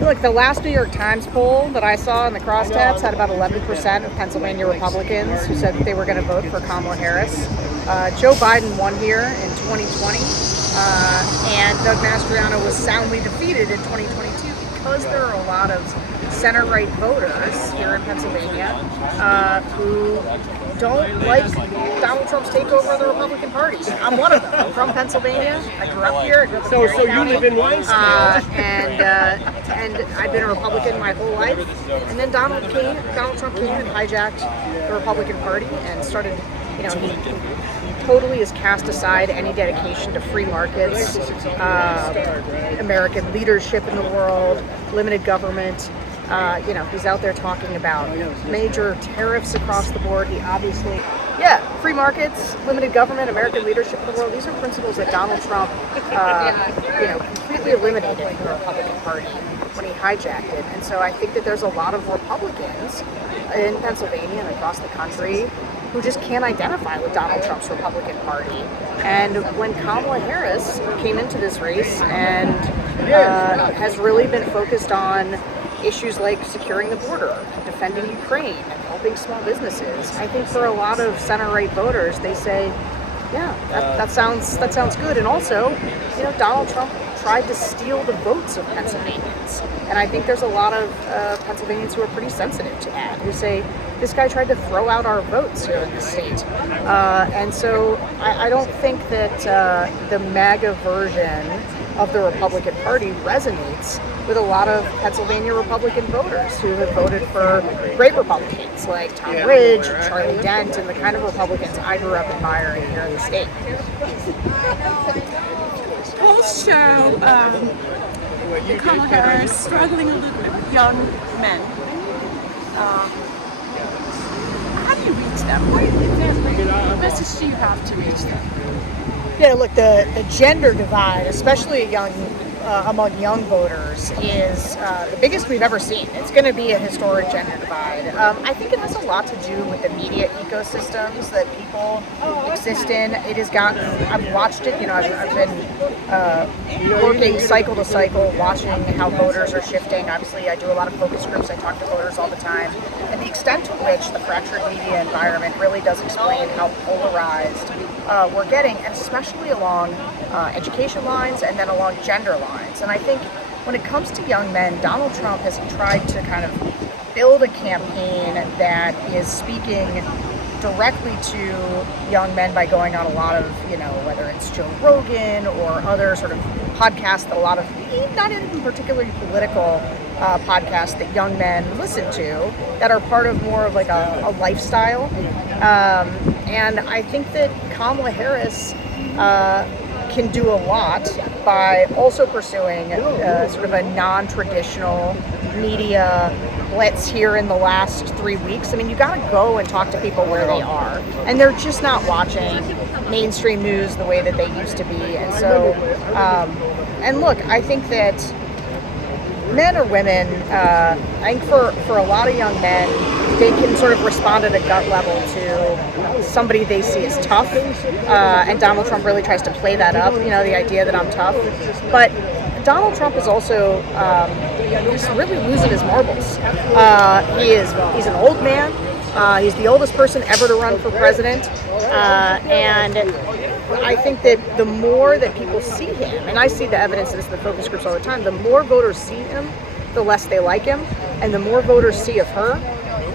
Look, the last New York Times poll that I saw in the crosstabs had about 11% of Pennsylvania Republicans who said that they were going to vote for Kamala Harris. Joe Biden won here in 2020, and Doug Mastriano was soundly defeated in 2022 because there are a lot of center-right voters here in Pennsylvania who don't like Donald Trump's takeover of the Republican Party. I'm one of them. I'm from Pennsylvania. I grew up here. So you live in Winesville. And I've been a Republican my whole life. And then Donald Trump came and hijacked the Republican Party and started, he totally has cast aside any dedication to free markets, American leadership in the world, limited government. He's out there talking about major tariffs across the board. He obviously, free markets, limited government, American leadership in the world. These are principles that Donald Trump, completely eliminated from the Republican Party when he hijacked it. And so I think that there's a lot of Republicans in Pennsylvania and across the country who just can't identify with Donald Trump's Republican Party. And when Kamala Harris came into this race and has really been focused on issues like securing the border, defending Ukraine, and helping small businesses, I think for a lot of center-right voters, they say, that sounds good. And also, Donald Trump tried to steal the votes of Pennsylvanians. And I think there's a lot of Pennsylvanians who are pretty sensitive to that, who say, this guy tried to throw out our votes here in the state. And so I don't think that the MAGA version of the Republican Party resonates with a lot of Pennsylvania Republican voters who have voted for great Republicans like Tom Ridge, Charlie Dent, and the kind of Republicans I grew up admiring here in the state. Polls show Kamala Harris struggling a little bit with young men. How do you reach them? What message do you have to reach them? Yeah, look, the gender divide, especially among young voters, is the biggest we've ever seen. It's going to be a historic gender divide. I think it has a lot to do with the media ecosystems that people exist in. It has gotten, I've watched it, I've been working cycle to cycle, watching how voters are shifting. Obviously, I do a lot of focus groups. I talk to voters all the time. And the extent to which the fractured media environment really does explain how polarized we're getting, and especially along education lines and then along gender lines. And I think when it comes to young men, Donald Trump has tried to kind of build a campaign that is speaking directly to young men by going on a lot of, whether it's Joe Rogan or other sort of podcasts that a lot of, not even particularly political podcasts that young men listen to that are part of more of like a lifestyle. And I think that Kamala Harris can do a lot by also pursuing sort of a non-traditional media blitz here in the last 3 weeks. I mean, you got to go and talk to people where they are, and they're just not watching mainstream news the way that they used to be. And so, and look, I think that men or women, I think for a lot of young men, they can sort of respond at a gut level to somebody they see as tough, and Donald Trump really tries to play that up, the idea that I'm tough. But Donald Trump is also, he's really losing his marbles. He's an old man. He's the oldest person ever to run for president, and I think that the more that people see him, and I see the evidence of this in the focus groups all the time, the more voters see him, the less they like him, and the more voters see of her,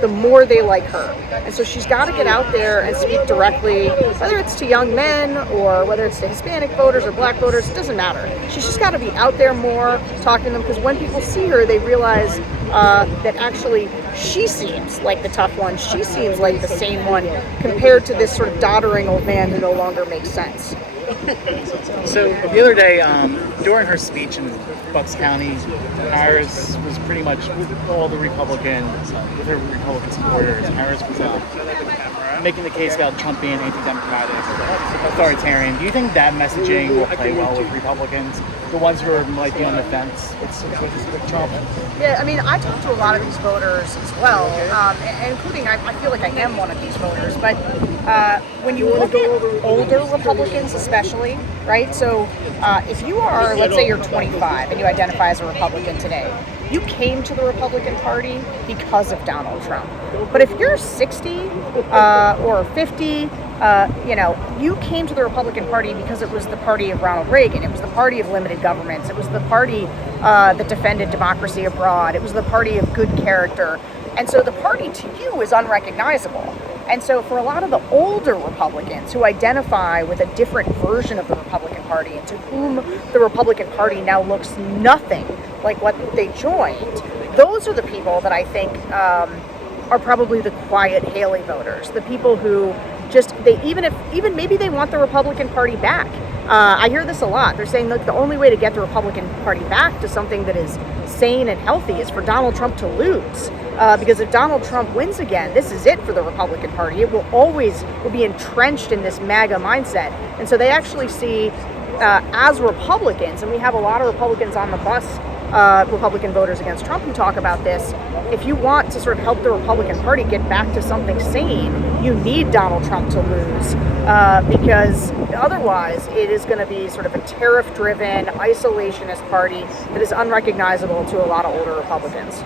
the more they like her. And so she's got to get out there and speak directly, whether it's to young men or whether it's to Hispanic voters or black voters, it doesn't matter. She's just got to be out there more, talking to them, because when people see her, they realize that actually she seems like the tough one. She seems like the sane one compared to this sort of doddering old man who no longer makes sense. So the other day, during her speech in Bucks County, Harris was pretty much with all the Republicans, with her Republican supporters. Harris was making the case about Trump being an democratic, authoritarian. Do you think that messaging will play well with Republicans, the ones who might be on the fence with Trump? Yeah, I mean, I talk to a lot of these voters as well, including I feel like I am one of these voters. But when you look at older Republicans, especially, right? So if you are, let's say, you're 25 and you identify as a Republican today, you came to the Republican Party because of Donald Trump. But if you're 60 or 50, you came to the Republican Party because it was the party of Ronald Reagan. It was the party of limited governments. It was the party that defended democracy abroad. It was the party of good character. And so the party to you is unrecognizable. And so for a lot of the older Republicans who identify with a different version of the Republican Party, and to whom the Republican Party now looks nothing like what they joined, those are the people that I think are probably the quiet Haley voters, the people who just, even maybe they want the Republican Party back. I hear this a lot. They're saying, look, the only way to get the Republican Party back to something that is sane and healthy is for Donald Trump to lose. Because if Donald Trump wins again, this is it for the Republican Party. It will be entrenched in this MAGA mindset. And so they actually see, as Republicans, and we have a lot of Republicans on the bus, Republican voters against Trump who talk about this, if you want to sort of help the Republican Party get back to something sane, you need Donald Trump to lose, because otherwise it is going to be sort of a tariff-driven, isolationist party that is unrecognizable to a lot of older Republicans.